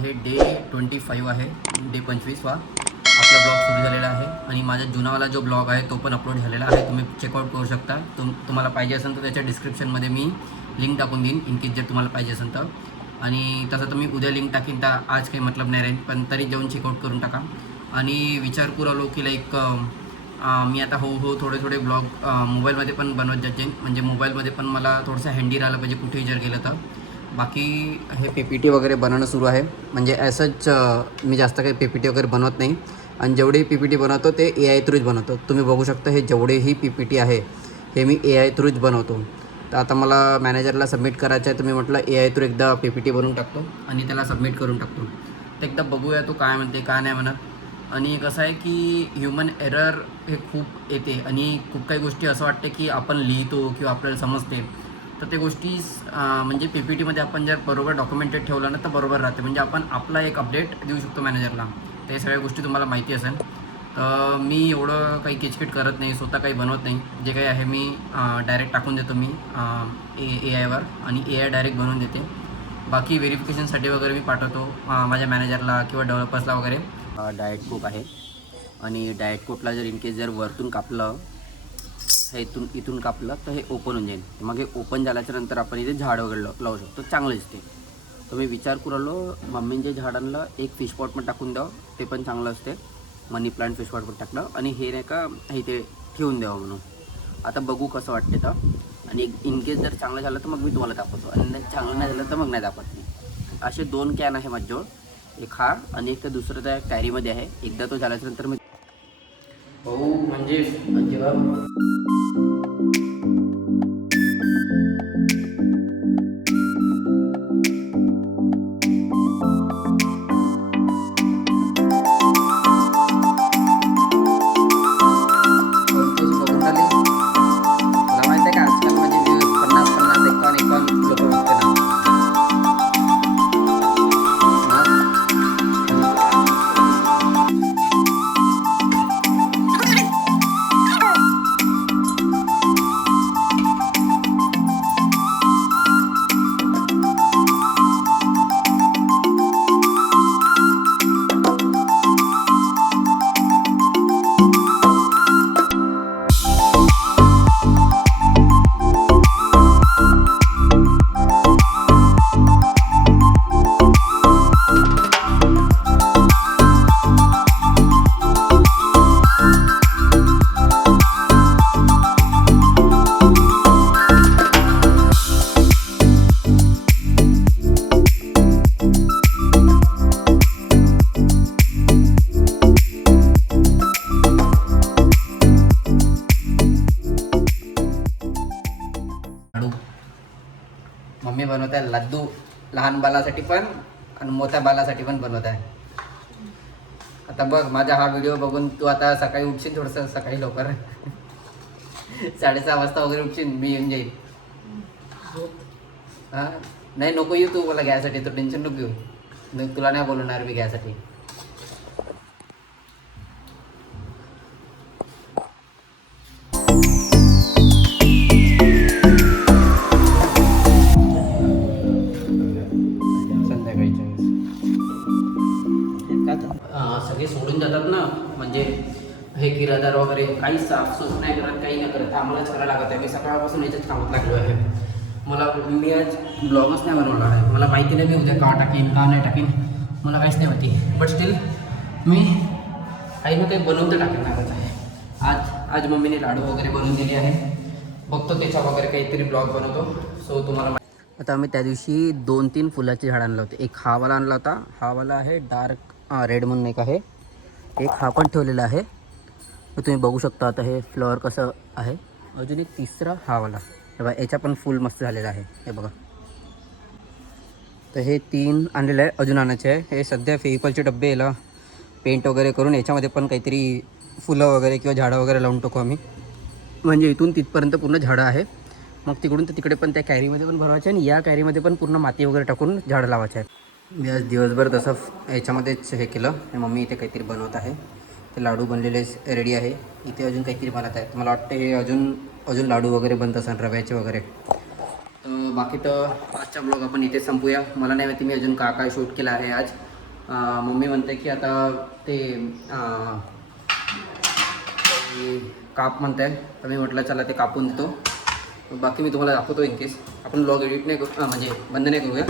हे डे 25 आहे, डे 25वा आपला ब्लॉग सुरू झालेला आहे आणि माझा जुनावाला जो ब्लॉग आहे तो पण अपलोड झालेला आहे. तुम्ही चेकआउट करू शकता. तुम्हाला पाहिजे असेल तर त्याच्या डिस्क्रिप्शनमध्ये मी लिंक टाकून देईन इन केस जर तुम्हाला पाहिजे असेल तर. आणि तसं तर मी उद्या लिंक टाकीन, तर आज काही मतलब नाही राहील, पण तरी जाऊन चेकआउट करून टाका. आणि विचार करू आलो की लाईक मी आता थोडे थोडे ब्लॉग मोबाईलमध्ये पण बनवत जाईन. म्हणजे मोबाईलमध्ये पण मला थोडंसं हँडी राहिलं पाहिजे कुठेही जर गेलं तर. बाकी हे PPT वगैरे बनवणं सुरू आहे. म्हणजे ॲसच मी जास्त काही PPT वगैरे बनवत नाही. आणि जेवढेही PPT बनवतो ते AI थ्रूच बनवतो. तुम्ही बघू शकता हे जेवढेही PPT आहे हे मी AI थ्रूच बनवतो. तर आता मला मॅनेजरला सबमिट करायचं आहे, तर मी म्हटलं AI थ्रू एकदा PPT बनवून टाकतो आणि त्याला सबमिट करून टाकतो. तर एकदा बघूया तो काय म्हणते काय नाही म्हणत. आणि कसं आहे की ह्युमन एरर हे खूप येते आणि खूप काही गोष्टी असं वाटते की आपण लिहितो किंवा आपल्याला समजते, तर ते गोष्टी म्हणजे PPTमध्ये आपण जर बरोबर डॉक्युमेंटेड ठेवलं ना तर बरोबर राहते. म्हणजे आपण आपला एक अपडेट देऊ शकतो मॅनेजरला. तर हे सगळ्या गोष्टी तुम्हाला माहिती असेल. तर मी एवढं काही किचकिट करत नाही, स्वतः काही बनवत नाही. जे काही आहे मी डायरेक्ट टाकून देतो मी AIवर आणि AI डायरेक्ट बनवून देते. बाकी व्हेरिफिकेशनसाठी वगैरे मी पाठवतो माझ्या मॅनेजरला किंवा डेव्हलपर्सला वगैरे. डाएट कोक आहे आणि डाएट कोकला जर इन केस जर वरतून कापलं, हे इथून कापलं तर हे ओपन होऊन जाईल. मग हे ओपन झाल्याच्यानंतर आपण इथे झाड वगैरे लावू शकतो, चांगलं दिसते. तर मी विचार करू आलो मम्मींच्या झाडांना एक फिश पॉट पण टाकून द्यावं, ते पण चांगलं असते. मनी प्लांट फिश पॉट पण टाकलं आणि हे नाही का हे ते ठेवून द्यावं म्हणून. आता बघू कसं वाटते तर. आणि इन केस जर चांगलं झालं तर मग मी तुम्हाला दाखवतो, आणि चांगलं नाही झालं तर मग नाही दाखवत मी. असे 2 कॅन आहे माझ्याजवळ, एक हा आणि एक तर दुसरं त्या कॅरीमध्ये आहे. एकदा तो झाल्याच्यानंतर मी भाऊ म्हणजे जेव्हा मम्मी बनवत आहे लड्डू, लहान बालासाठी पण आणि मोठ्या बालासाठी पण बनवत आहे. आता बघ माझा हा व्हिडिओ बघून तू आता सकाळी उठशील, थोडंसं सकाळी लवकर 6:30 वाजता वगैरे उठशील, मी येऊन जाईल. हां नाही नको येऊ तू मला घ्यायसाठी, तो टेन्शन नको घेऊ, तुला नाही बोलवणार मी घ्यायसाठी. सगळे सोडून जातात ना, म्हणजे हे किरादार वगैरे काही साफसूफ नाही करत, काही नाही करत, आम्हालाच करायला लागत आहे. मी सकाळपासून याच्यात कामात लागलो आहे. मी आज ब्लॉगच नाही बनवला आहे. मला माहिती नाही मी उद्या का टाकीन का नाही टाकीन, मला काहीच नाही माहिती. बट स्टील मी काही ना काही बनवून टाकेन लागत आहे. आज मम्मीने लाडू वगैरे बनवून दिले आहे. बघतो त्याच्या वगैरे काहीतरी ब्लॉग बनवतो. सो तुम्हाला आता आम्ही त्या दिवशी 2-3 फुलाची झाडं आणलं होते. एक हा वाला आणला होता, हा वाला आहे डार्क रेड म्हणून एक आहे, एक हा पण ठेवलेला आहे. तर तुम्ही बघू शकता आता हे फ्लॉवर कसं आहे. अजून एक तिसरा हा वाला, हे बघा याचा पण फुल मस्त झालेला आहे, हे बघा. तर हे 3 आणलेलं आहे, अजून आणायचे आहे. हे सध्या फेविकॉलचे डब्बे याला पेंट वगैरे करून याच्यामध्ये पण काहीतरी फुलं वगैरे किंवा झाडं वगैरे लावून टाकू आम्ही. म्हणजे इथून तिथपर्यंत पूर्ण झाडं आहे. मग तिकडून तर तिकडे पण त्या कॅरीमध्ये पण भरवायचे आणि या कॅरीमध्ये पण पूर्ण माती वगैरे टाकून झाडं लावायचे आहे. मी आज दिवसभर तसं याच्यामध्येच हे केलं. मम्मी इथे काहीतरी बनवत आहे. ते लाडू बनलेले रेडी आहे. इथे अजून काहीतरी बनत आहे. मला वाटतं हे अजून लाडू वगैरे बनत असेल रव्याचे वगैरे. तर बाकी तर आजचा ब्लॉग आपण इथे संपूया. मला नाही माहिती मी अजून काय शूट केलं आहे आज. मम्मी म्हणते की आता ते काप म्हणत आहे, तर मी म्हटलं चला ते कापून देतो. बाकी मी तुम्हाला दाखवतो. इन केस आपण ब्लॉग एडिट नाही करू म्हणजे बंद नाही करूया.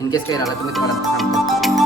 इन केस काही राहिला तर मी तुम्हाला सांगतो.